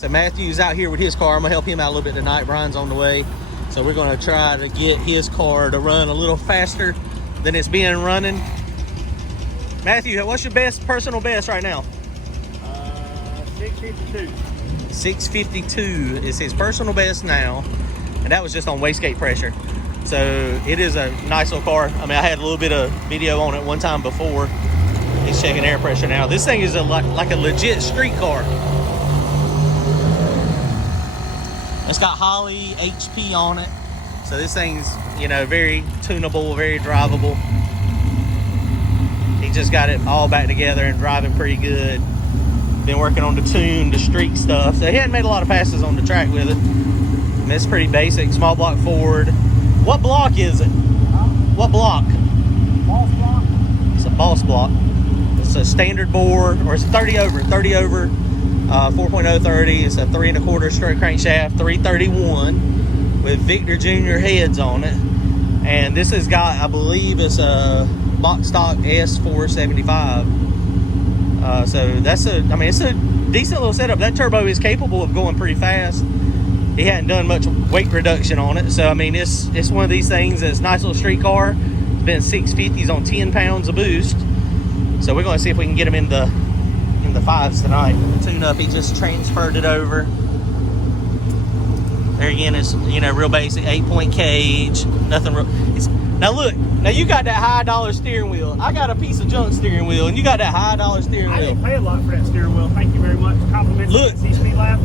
So Matthew's out here with his car. I'm gonna help him out a little bit tonight. Brian's on the way. So we're gonna try to get his car to run a little faster than it's being running. Matthew, what's your personal best right now? 652. 652 is his personal best now. And that was just on wastegate pressure. So it is a nice little car. I mean, I had a little bit of video on it one time before. He's checking air pressure now. This thing is like a legit street car. It's got Holley HP on it. So this thing's, you know, very tunable, very drivable. He just got it all back together and driving pretty good. Been working on the tune, the street stuff. So he hadn't made a lot of passes on the track with it. And it's pretty basic, small block Ford. What block is it? What block? Boss block. It's a boss block. It's a standard bore, or it's 30 over, 4.0 30. It's a 3 1/4 stroke crankshaft, 331 with Victor Jr. heads on it. And this has got, I believe it's a box stock S475. So that's it's a decent little setup. That turbo is capable of going pretty fast. He hadn't done much weight reduction on it. So, I mean, it's one of these things that's a nice little street car. It's been 650s on 10 pounds of boost. So we're going to see if we can get him in the fives tonight. Tune up, he just transferred it over. There again, it's, you know, real basic 8-point cage. Nothing real. Now look, now you got that high dollar steering wheel. I got a piece of junk steering wheel, and you got that high dollar steering wheel. I didn't pay a lot for that steering wheel. Thank you very much. Compliments. Look. C-Speed Lab.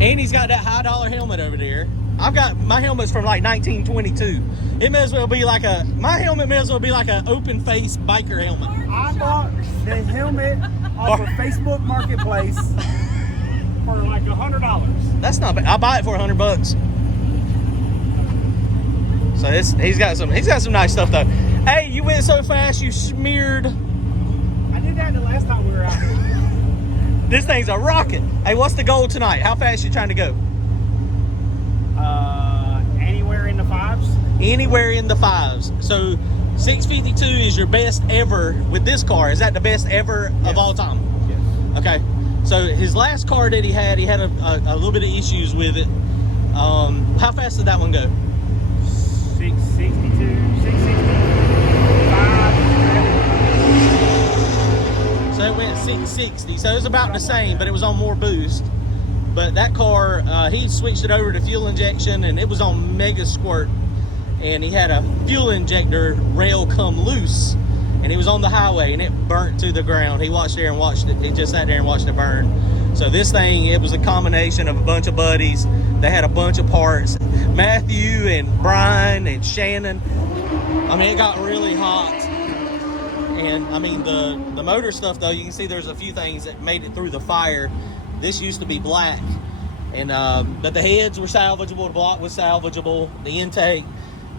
And he's got that high dollar helmet over there. I've got my helmet's from like 1922. It may as well be like my helmet may as well be like an open face biker helmet. I bought the helmet off of Facebook Marketplace for like $100. That's not bad. I buy it for $100. So he's got some nice stuff though. Hey, you went so fast you smeared. I did that the last time we were out here. This thing's a rocket. Hey, what's the goal tonight? How fast you trying to go? Anywhere in the fives. Anywhere in the fives. So 652 is your best ever with this car. Is that the best ever of all time? Yes. Okay. So his last car that he had a little bit of issues with it. How fast did that one go? 662, 665. So it went 660. So it was about the same, but it was on more boost. But that car, he switched it over to fuel injection, and it was on mega squirt. And he had a fuel injector rail come loose, and he was on the highway, and it burnt to the ground. He watched there and watched it. He just sat there and watched it burn. So this thing, it was a combination of a bunch of buddies. They had a bunch of parts. Matthew and Brian and Shannon. I mean, it got really hot. And I mean, the motor stuff though, you can see there's a few things that made it through the fire. This used to be black, and but the heads were salvageable, the block was salvageable, the intake.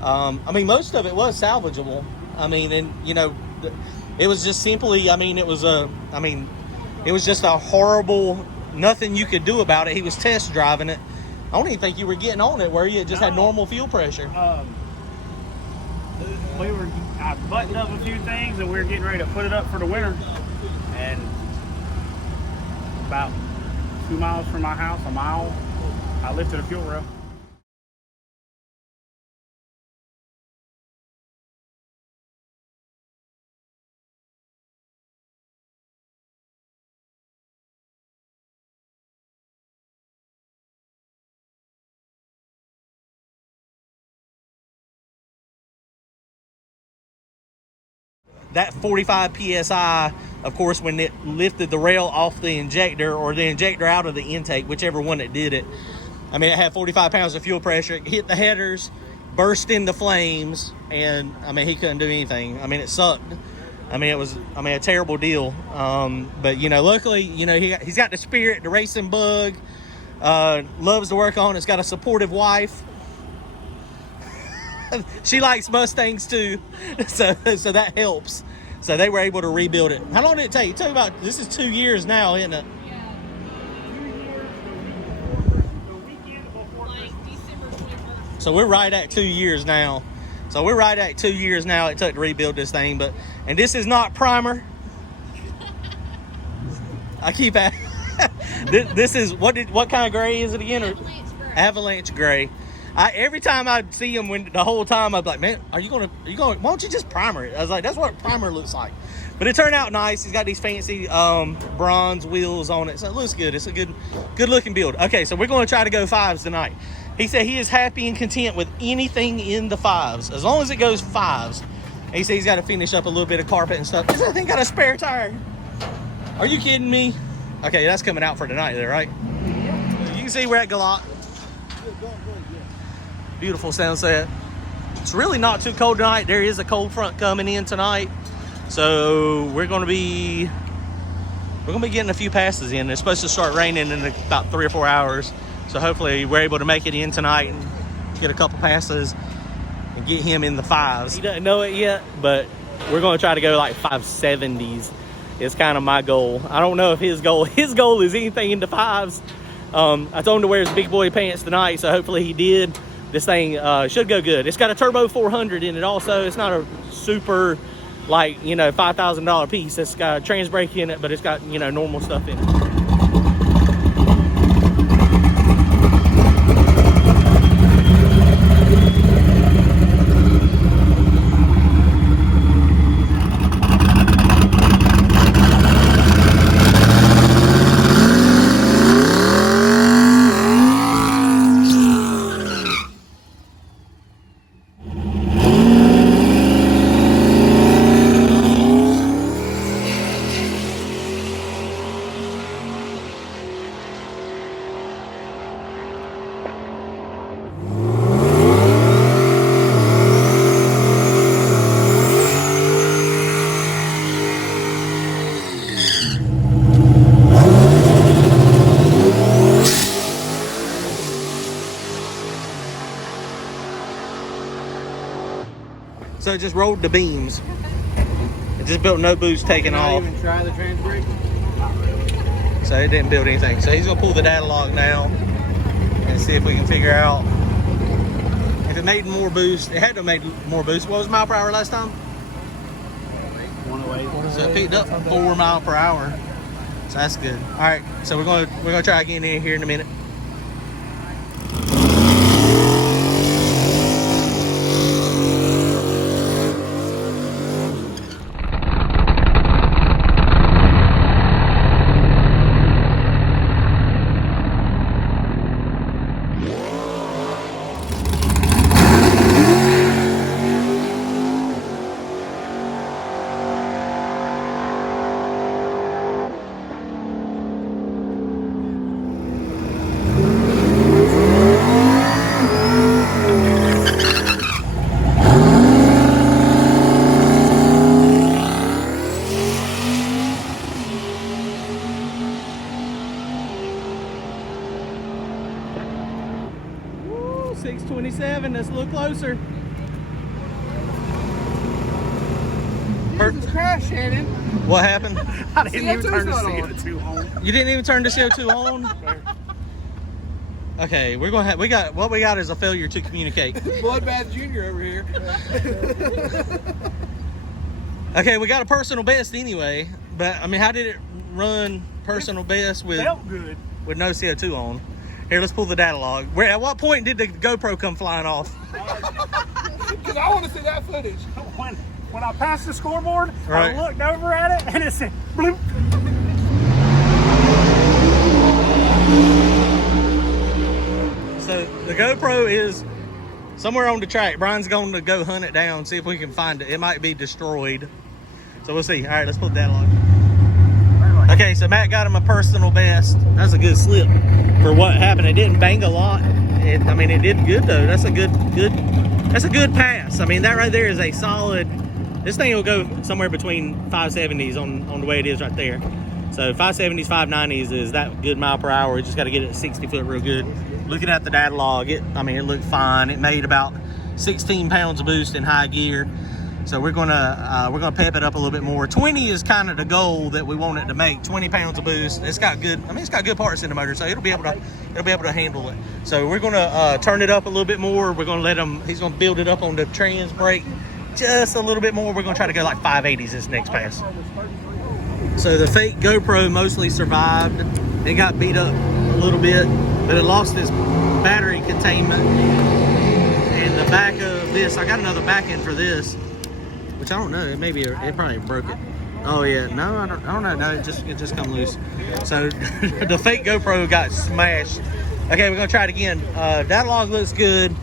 I mean, most of it was salvageable. I mean, and you know, it was just simply. I mean, it was just a horrible. Nothing you could do about it. He was test driving it. I don't even think you were getting on it, where you just had normal fuel pressure. I buttoned up a few things, and we were getting ready to put it up for the winter. And about 2 miles from my house, a mile, I lifted a fuel rail. That 45 PSI, of course, when it lifted the rail off the injector or the injector out of the intake, whichever one that did it, I mean, it had 45 pounds of fuel pressure. It hit the headers, burst into flames, and, I mean, he couldn't do anything. I mean, it sucked. I mean, it was, a terrible deal. But, you know, luckily, you know, he's got the spirit, the racing bug, loves to work on it. It's got a supportive wife. She likes Mustangs too, so that helps. So they were able to rebuild it. How long did it take? Tell me about, this is 2 years now, isn't it? Yeah. 2 years. The weekend before December 21st. So we're right at 2 years now. It took to rebuild this thing, and this is not primer. I keep This is what kind of gray is it again? Avalanche gray. Every time I see them, the whole time I'd be like, man, are you going? Why don't you just primer it? I was like, that's what primer looks like. But it turned out nice. He's got these fancy bronze wheels on it, so it looks good. It's a good looking build. Okay, so we're going to try to go 5s tonight. He said he is happy and content with anything in the 5s, as long as it goes 5s. And he said he's got to finish up a little bit of carpet and stuff. This thing got a spare tire. Are you kidding me? Okay, that's coming out for tonight there, right? You can see we're at Galot. Beautiful sunset. It's really not too cold tonight. There is a cold front coming in tonight, so we're gonna be getting a few passes in. It's supposed to start raining in about 3 or 4 hours, so hopefully we're able to make it in tonight and get a couple passes and get him in the 5s. He doesn't know it yet, but we're gonna try to go like 570s. It's kind of my goal. I don't know if his goal is anything in the 5s. I told him to wear his big boy pants tonight, so hopefully he did. This thing should go good. It's got a turbo 400 in it also. It's not a super, like, $5,000 piece. It's got a trans brake in it, but it's got, normal stuff in it. So it just rolled the beams. It just built no boost taking off. Even try the trans brake? So it didn't build anything. So he's gonna pull the data log now and see if we can figure out if it made more boost. It had to have made more boost. What was mile per hour last time? 108. So it picked up 4 miles per hour. So that's good. All right. So we're gonna try again in here in a minute. Woo, 627. Let's look closer. Jesus Christ, Shannon. What happened? I didn't even turn the CO2 on. You didn't even turn the CO2 on? Okay, what we got is a failure to communicate. Bloodbath Junior over here. Okay, we got a personal best anyway, but I mean, how did it run personal best with Felt good. with no CO2 on? Here, let's pull the data log. At what point did the GoPro come flying off? Because I want to see that footage. When I passed the scoreboard, Right. I looked over at it and it said bloop. So the GoPro is somewhere on the track. Brian's going to go hunt it down, see if we can find it. It might be destroyed. So we'll see. All right, let's put that on. Okay, so Matt got him a personal best. That's a good slip for what happened. It didn't bang a lot. I mean, it did good though. That's a good pass. I mean, that right there is a solid. This thing will go somewhere between 570s on the way it is right there. So 570s, 590s is that good mile per hour. You just got to get it at 60 foot real good. Looking at the data log, it looked fine. It made about 16 pounds of boost in high gear. So we're gonna pep it up a little bit more. 20 is kind of the goal that we want it to make. 20 pounds of boost. It's got good. It's got good parts in the motor, so it'll be able to handle it. So we're gonna turn it up a little bit more. We're gonna let him. He's gonna build it up on the trans brake just a little bit more. We're gonna try to go like 580s this next pass. So the fake GoPro mostly survived. It got beat up a little bit, but it lost its battery containment. And the back of this, I got another back end for this, which I don't know. It probably broke it. Oh yeah, no, I don't know. No, it just come loose. So the fake GoPro got smashed. Okay, we're gonna try it again. That log looks good,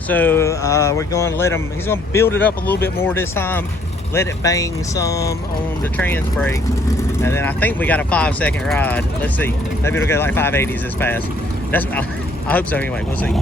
so we're gonna let him. He's gonna build it up a little bit more this time. Let it bang some on the trans brake, and then I think we got a 5-second ride. Let's see. Maybe it'll go like 580s this fast. That's. I hope so. Anyway, we'll see.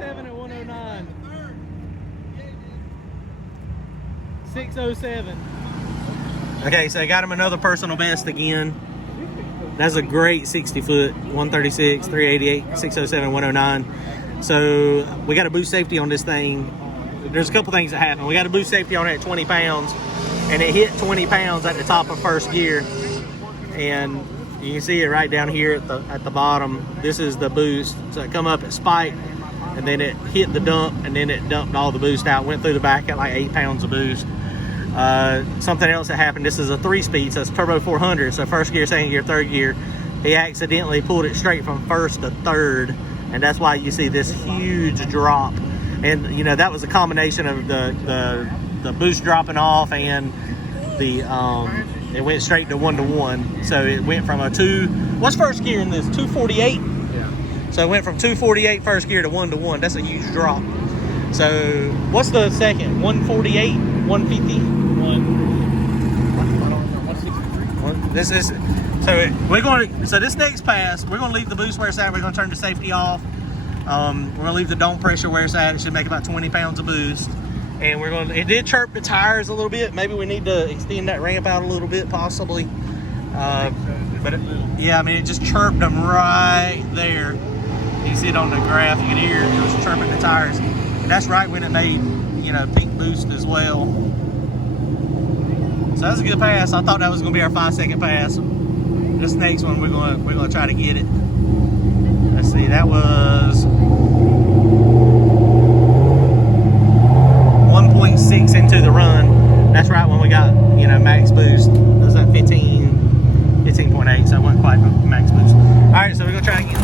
At 109. 607. Okay, so I got him another personal best again. That's a great 60 foot, 136, 388, 607, 109. So we got a boost safety on this thing. There's a couple things that happen. We got a boost safety on it at 20 pounds, and it hit 20 pounds at the top of first gear. And you can see it right down here at the bottom. This is the boost. So it come up at spike, and then it hit the dump, and then it dumped all the boost out, went through the back at like 8 pounds of boost. Something else that happened, this is a 3-speed, so it's turbo 400, so first gear, second gear, third gear. He accidentally pulled it straight from first to third, and that's why you see this huge drop. And you know, that was a combination of the boost dropping off and the it went straight to 1-to-1. So it went from what's first gear in this? 248? Yeah. So it went from 248 first gear to 1-to-1. That's a huge drop. So what's the second? 148, 150? This is so this next pass, we're going to leave the boost where it's at. We're going to turn the safety off. We're going to leave the dome pressure where it's at. It should make about 20 pounds of boost. And it did chirp the tires a little bit. Maybe we need to extend that ramp out a little bit, possibly. Yeah, I mean, it just chirped them right there. You can see it on the graph. You can hear it was chirping the tires. And that's right when it made, you know, peak boost as well. So that's a good pass. I thought that was going to be our 5-second pass. This next one, we're going to try to get it. Let's see, that was 1.6 into the run. That's right when we got, you know, max boost. It was at 15.8, so it wasn't quite max boost. All right, so we're going to try again.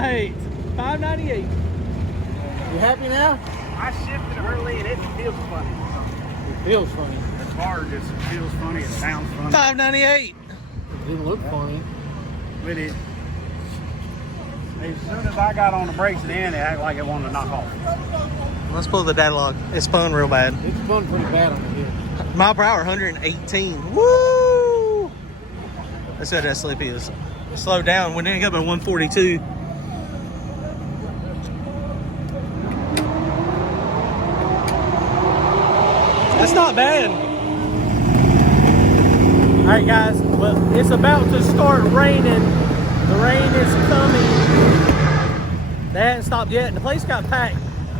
Right, 598. You happy now? I shifted early and it feels funny. It feels funny. The car just feels funny. It sounds funny. 598. It didn't look funny. But it As soon as I got on the brakes and in, it acted like it wanted to knock off. Let's pull the data log. It spun real bad. It's spun pretty bad on the hill. Mile per hour, 118. Woo! That's how that slip is. Slow down. We didn't go by 142. That's not bad. All right, guys. Well, it's about to start raining. The rain is coming. They hadn't stopped yet, and the place got packed.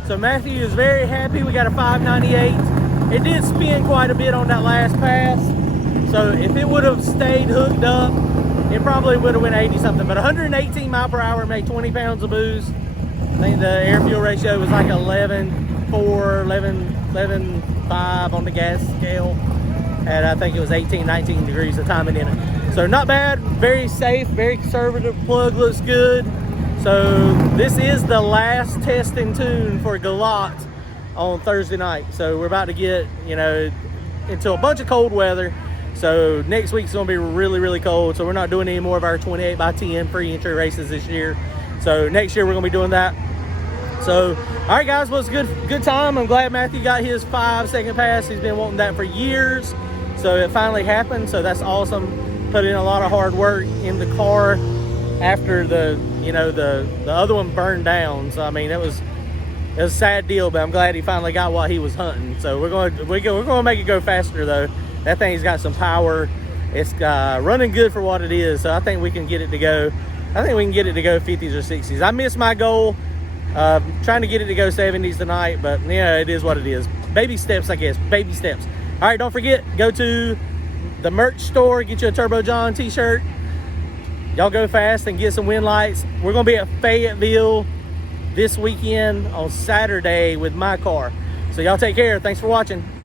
So Matthew is very happy. We got a 598. It did spin quite a bit on that last pass. So if it would have stayed hooked up, it probably would have went 80 something. But 118 mile per hour made 20 pounds of boost. I think the air fuel ratio was like 11.4, 11.5 on the gas scale. And I think it was 18, 19 degrees of timing in it. So not bad, very safe, very conservative. Plug looks good. So this is the last test and tune for Galat on Thursday night. So we're about to get, you know, into a bunch of cold weather. So next week's gonna be really, really cold. So we're not doing any more of our 28 by 10 free entry races this year. So next year we're gonna be doing that. So, all right guys, well, it's a good time. I'm glad Matthew got his 5-second pass. He's been wanting that for years. So it finally happened. So that's awesome. Put in a lot of hard work in the car after the other one burned down. So I mean, it was a sad deal, but I'm glad he finally got what he was hunting. So we're going to make it go faster though. That thing's got some power. It's running good for what it is. So I think we can get it to go. I think we can get it to go 50s or 60s. I missed my goal. Trying to get it to go 70s tonight, but yeah, it is what it is. Baby steps, I guess. Baby steps. All right, don't forget, go to the merch store, get you a Turbo John t-shirt. Y'all go fast and get some wind lights. We're gonna be at Fayetteville this weekend on Saturday with my car. So y'all take care. Thanks for watching.